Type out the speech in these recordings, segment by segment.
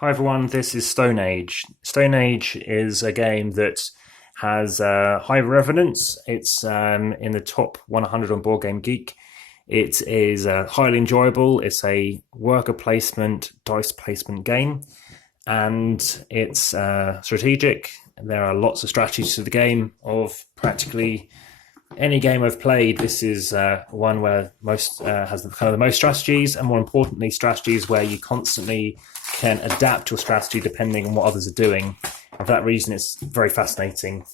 Hi everyone, this is Stone Age. Stone Age is a game that has high resonance. It's in the top 100 on Board Game Geek. It is highly enjoyable. It's a worker placement, dice placement game, and it's strategic. There are lots of strategies to the game. Of practically any game I've played, this is one where most has the most strategies, and more importantly, strategies where you constantly can adapt your strategy depending on what others are doing. And for that reason, it's very fascinating.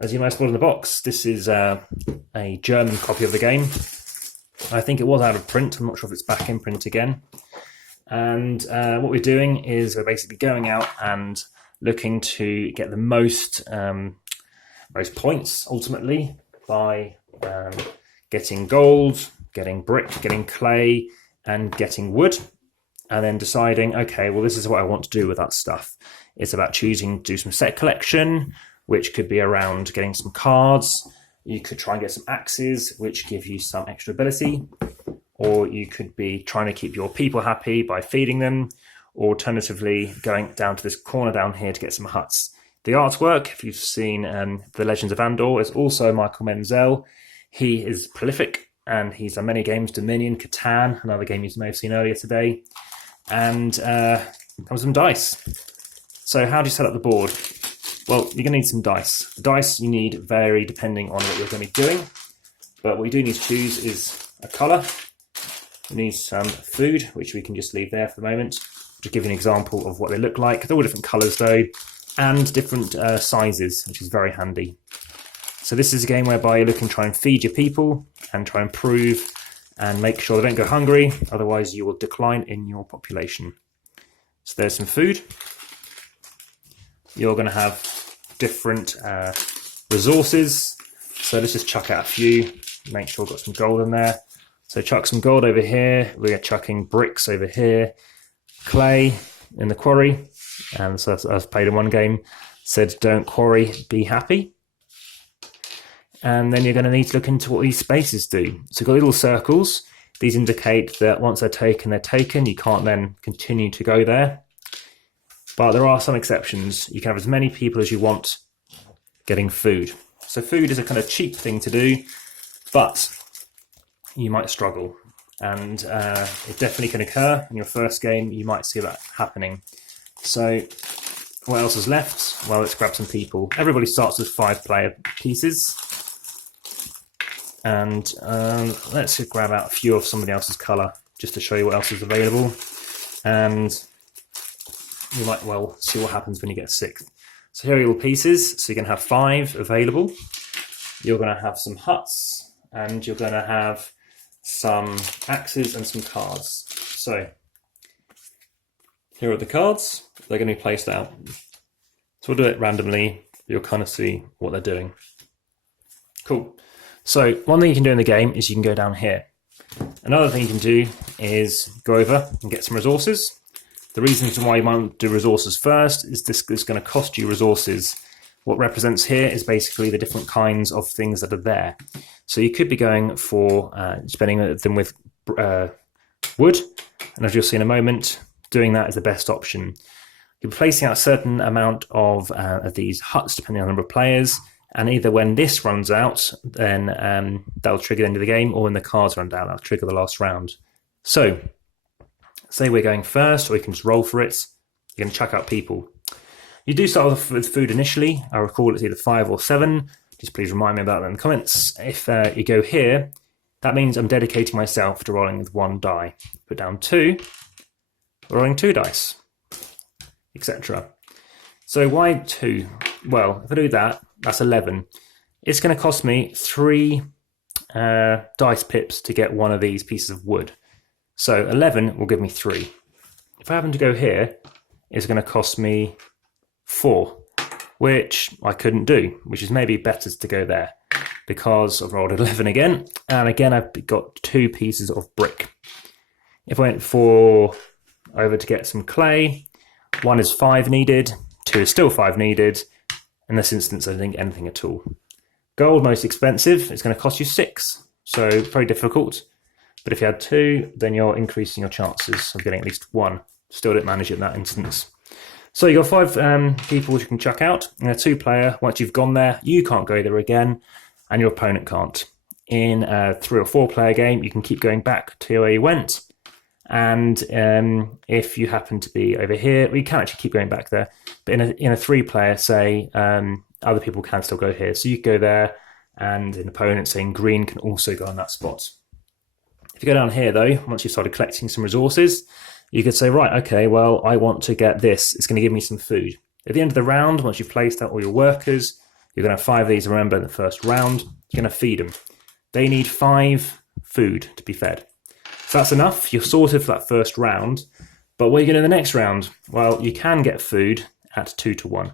As you might spot in the box, this is a German copy of the game. I think it was out of print. I'm not sure if it's back in print again. And what we're doing is we're basically going out and looking to get the most points ultimately by getting gold, getting brick, getting clay, and getting wood. And then deciding, okay, well, this is what I want to do with that stuff. It's about choosing to do some set collection, which could be around getting some cards. You could try and get some axes, which give you some extra ability. Or you could be trying to keep your people happy by feeding them. Or alternatively, going down to this corner down here to get some huts. The artwork, if you've seen The Legends of Andor, is also Michael Menzel. He is prolific, and he's done many games, Dominion, Catan, another game you may have seen earlier today. And comes some dice. So how do you set up the board? Well, you're going to need some dice. The dice you need vary depending on what you're going to be doing. But what you do need to choose is a colour. You need some food, which we can just leave there for the moment. To give you an example of what they look like. They're all different colours though, and different sizes, which is very handy. So this is a game whereby you're looking to try and feed your people and try and improve and make sure they don't go hungry, otherwise you will decline in your population. So there's some food. You're going to have different resources. So let's just chuck out a few, make sure we've got some gold in there. So chuck some gold over here, we're chucking bricks over here, clay in the quarry, and so I've played in one game, said don't quarry, be happy. And then you're going to need to look into what these spaces do. So you've got little circles. These indicate that once they're taken, they're taken. You can't then continue to go there. But there are some exceptions. You can have as many people as you want getting food. So food is a kind of cheap thing to do, but you might struggle. And it definitely can occur in your first game. You might see that happening. So what else is left? Well, let's grab some people. Everybody starts with 5 player pieces. And let's grab out a few of somebody else's colour just to show you what else is available. And you might well see what happens when you get 6. So here are your pieces. So you're going to have 5 available. You're going to have some huts, and you're going to have some axes and some cards. So here are the cards. They're going to be placed out. So we'll do it randomly. You'll kind of see what they're doing. Cool. So one thing you can do in the game is you can go down here. Another thing you can do is go over and get some resources. The reason why you might do resources first is this is going to cost you resources. What represents here is basically the different kinds of things that are there. So you could be going for spending them with wood, and as you'll see in a moment, doing that is the best option. You're placing out a certain amount of these huts depending on the number of players. And either when this runs out, then that'll trigger the end of the game, or when the cards run down, that'll trigger the last round. So, say we're going first, or we can just roll for it. You're going to chuck out people. You do start off with food initially. I recall it's either 5 or 7. Just please remind me about that in the comments. If you go here, that means I'm dedicating myself to rolling with 1 die. Put down 2, rolling 2 dice, etc. So why 2? Well, if I do that, that's 11. It's going to cost me 3 dice pips to get one of these pieces of wood. So 11 will give me 3. If I happen to go here, it's going to cost me 4, which I couldn't do, which is maybe better to go there because I've rolled 11 again. And again, I've got 2 pieces of brick. If I went over to get some clay, 1 is 5 needed, 2 is still 5 needed. In this instance, I don't think anything at all. Gold, most expensive, it's going to cost you 6, so very difficult. But if you had 2, then you're increasing your chances of getting at least 1. Still didn't manage it in that instance. So you've got 5 people you can chuck out. In a 2-player, once you've gone there, you can't go there again, and your opponent can't. In a 3 or 4-player game, you can keep going back to where you went. And if you happen to be over here, well, you can actually keep going back there. But in a 3-player, say, other people can still go here. So you go there, and an opponent saying green can also go on that spot. If you go down here, though, once you've started collecting some resources, you could say, right, okay, well, I want to get this. It's going to give me some food. At the end of the round, once you've placed out all your workers, you're going to have 5 of these, remember, in the first round. You're going to feed them. They need 5 food to be fed. So that's enough. You're sorted for that first round. But what are you going to do in the next round? Well, you can get food at 2 to 1.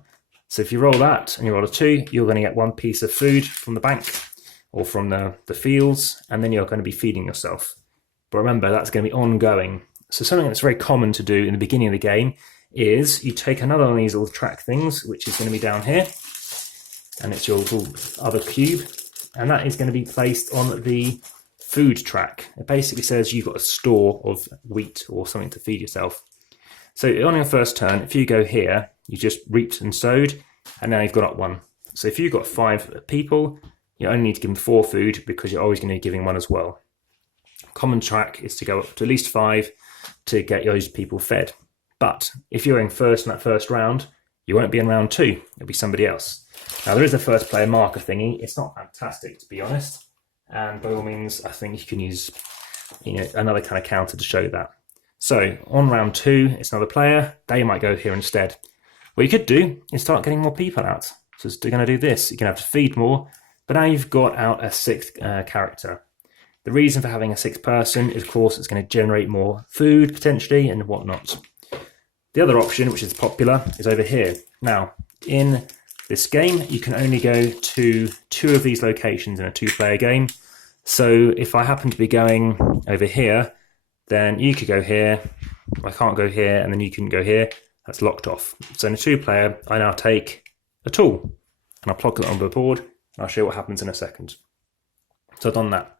So if you roll that and you roll a 2, you're going to get 1 piece of food from the bank or from the fields, and then you're going to be feeding yourself. But remember, that's going to be ongoing. So something that's very common to do in the beginning of the game is you take another one of these little track things, which is going to be down here, and it's your little other cube, and that is going to be placed on the food track. It basically says you've got a store of wheat or something to feed yourself. So on your first turn, if you go here, you just reaped and sowed, and now you've got up 1. So if you've got 5 people, you only need to give them 4 food because you're always going to be giving 1 as well. Common track is to go up to at least 5 to get those people fed. But if you're in first in that first round, you won't be in round 2. It'll be somebody else. Now, there is a first player marker thingy. It's not fantastic, to be honest. And by all means, I think you can use another kind of counter to show that. So on round 2, it's another player. They might go here instead. What you could do is start getting more people out. So you're going to do this. You're going to have to feed more. But now you've got out a 6th character. The reason for having a 6th person is, of course, it's going to generate more food, potentially, and whatnot. The other option, which is popular, is over here. Now, in this game, you can only go to 2 of these locations in a 2-player game. So if I happen to be going over here, then you could go here, I can't go here, and then you can go here. That's locked off. So in a 2-player, I now take a tool, and I'll plug it on the board, and I'll show you what happens in a second. So I've done that.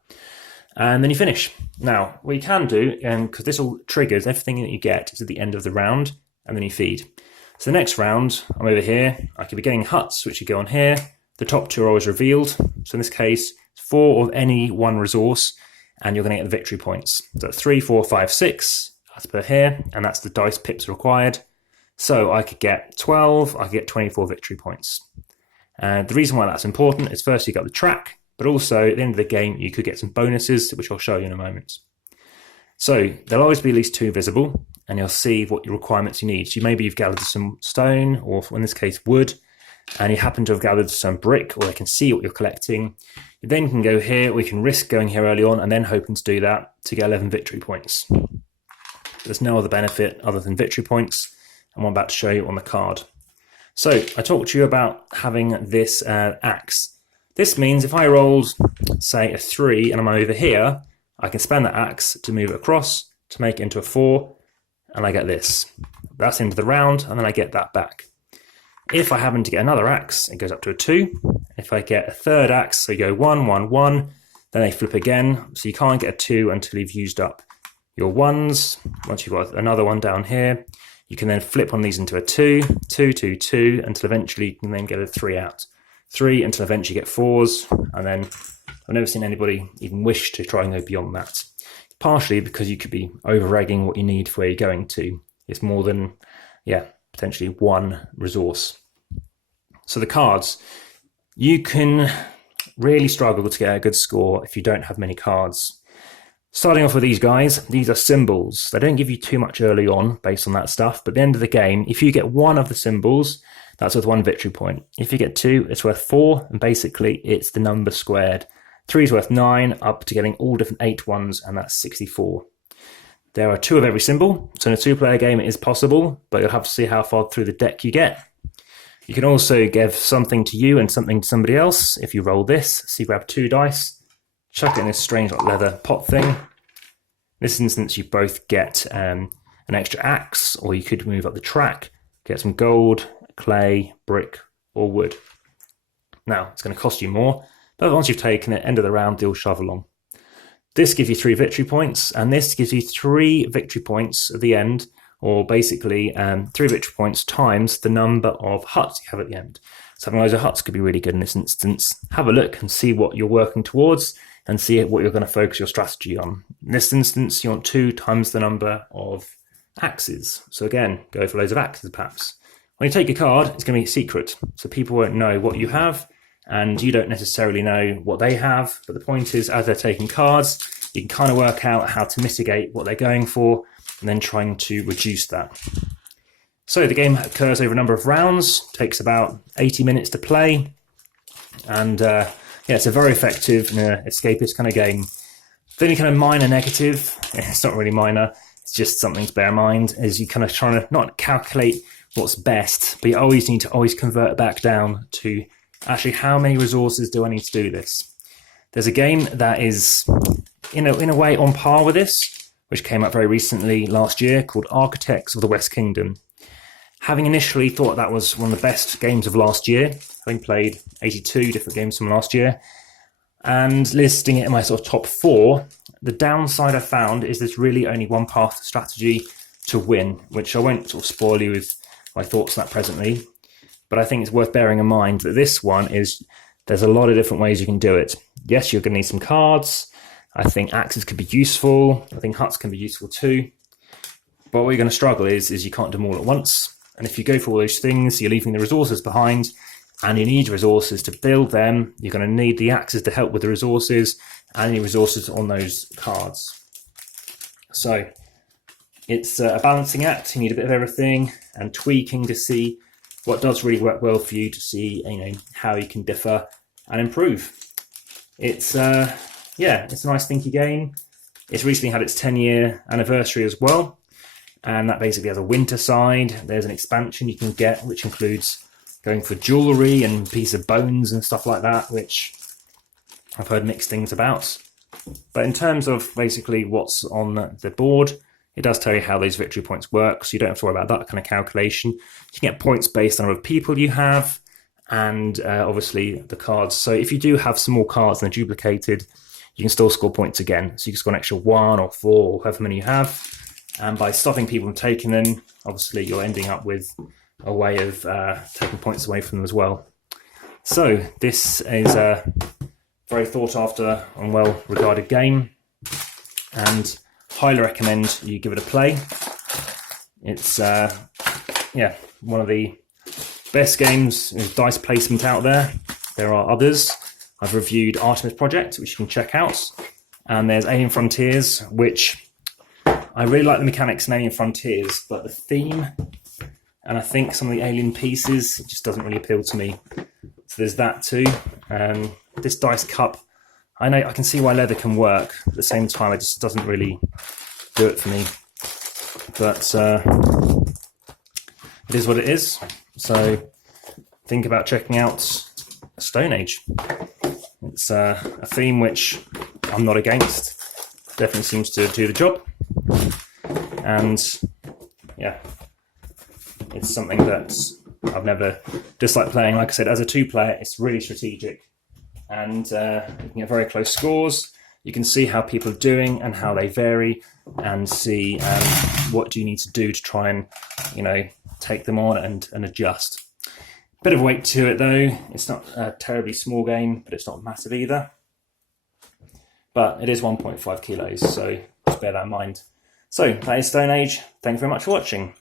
And then you finish. Now, what you can do, because this all triggers, everything that you get is at the end of the round, and then you feed. So the next round, I'm over here. I could be getting huts, which you go on here. The top 2 are always revealed. So in this case, 4 of any 1 resource, and you're going to get the victory points. So that's 3, 4, 5, 6, as per here, and that's the dice pips required. So I could get 12, I could get 24 victory points. And the reason why that's important is first you got the track, but also at the end of the game, you could get some bonuses, which I'll show you in a moment. So there'll always be at least 2 visible, and you'll see what your requirements you need. So maybe you've gathered some stone, or in this case, wood, and you happen to have gathered some brick, or they can see what you're collecting. You then can go here, or you can risk going here early on, and then hoping to do that to get 11 victory points. There's no other benefit other than victory points, and I'm about to show you on the card. So I talked to you about having this axe. This means if I rolled, say, a 3 and I'm over here, I can spend that axe to move it across to make it into a 4, and I get this. That's into the round, and then I get that back. If I happen to get another axe, it goes up to a 2. If I get a third axe, so you go 1, 1, 1, then they flip again, so you can't get a 2 until you've used up your 1s. Once you've got another one down here, you can then flip one of these into a 2, 2, 2, 2, until eventually you can then get a 3 out. 3 until eventually you get 4s, and then I've never seen anybody even wish to try and go beyond that. Partially because you could be over-egging what you need for where you're going to. It's more than, potentially 1 resource. So the cards, you can really struggle to get a good score if you don't have many cards. Starting off with these guys, these are symbols. They don't give you too much early on based on that stuff, but at the end of the game, if you get 1 of the symbols, that's worth 1 victory point. If you get 2, it's worth 4, and basically it's the number squared. 3 is worth 9, up to getting all different 8 ones, and that's 64. There are 2 of every symbol, so in a 2-player game it is possible, but you'll have to see how far through the deck you get. You can also give something to you and something to somebody else. If you roll this, so you grab 2 dice, chuck it in this strange leather pot thing. In this instance, you both get an extra axe, or you could move up the track, get some gold, clay, brick, or wood. Now, it's going to cost you more, but once you've taken it, end of the round, deal shove along. This gives you 3 victory points, and this gives you 3 victory points at the end or basically 3 victory points times the number of huts you have at the end. So having loads of huts could be really good in this instance. Have a look and see what you're working towards and see what you're going to focus your strategy on. In this instance, you want 2 times the number of axes. So again, go for loads of axes perhaps. When you take a card, it's going to be a secret. So people won't know what you have and you don't necessarily know what they have. But the point is, as they're taking cards, you can kind of work out how to mitigate what they're going for and then trying to reduce that. So the game occurs over a number of rounds, takes about 80 minutes to play, and yeah, it's a very effective escapist kind of game. The only kind of minor negative, it's not really minor, it's just something to bear in mind, is you kind of trying to not calculate what's best, but you always need to convert back down to actually how many resources do I need to do this. There's a game that is in a way on par with this, which came out very recently last year, called Architects of the West Kingdom. Having initially thought that was one of the best games of last year, having played 82 different games from last year, and listing it in my sort of top 4, the downside I found is there's really only one path to strategy to win, which I won't sort of spoil you with my thoughts on that presently, but I think it's worth bearing in mind that this one is, there's a lot of different ways you can do it. Yes, you're going to need some cards. I think axes could be useful. I think huts can be useful too. But what you're going to struggle is you can't do them all at once. And if you go for all those things, you're leaving the resources behind, and you need resources to build them. You're going to need the axes to help with the resources, and any resources on those cards. So it's a balancing act. You need a bit of everything and tweaking to see what does really work well for you, to see how you can differ and improve. It's yeah, it's a nice thinky game. It's recently had its 10-year anniversary as well. And that basically has a winter side. There's an expansion you can get, which includes going for jewellery and piece of bones and stuff like that, which I've heard mixed things about. But in terms of basically what's on the board, it does tell you how those victory points work, so you don't have to worry about that kind of calculation. You can get points based on the number of people you have, and obviously the cards. So if you do have some more cards and they're duplicated, you can still score points again. So you can score an extra 1 or 4 or however many you have. And by stopping people from taking them, obviously you're ending up with a way of taking points away from them as well. So this is a very thought after and well regarded game, and highly recommend you give it a play. It's yeah, one of the best games with dice placement out there. There are others. I've reviewed Artemis Project, which you can check out, and there's Alien Frontiers, which I really like the mechanics in Alien Frontiers, but the theme and I think some of the alien pieces just doesn't really appeal to me. So there's that too. This dice cup, I know I can see why leather can work, but at the same time it just doesn't really do it for me. But it is what it is. So think about checking out Stone Age. It's a theme which I'm not against. Definitely seems to do the job. And yeah, it's something that I've never disliked playing. Like I said, as a 2-player, it's really strategic, and you can get very close scores. You can see how people are doing and how they vary, and see what do you need to do to try and take them on and adjust. Bit of weight to it though. It's not a terribly small game, but it's not massive either. But it is 1.5 kilos, so just bear that in mind. So that is Stone Age. Thank you very much for watching.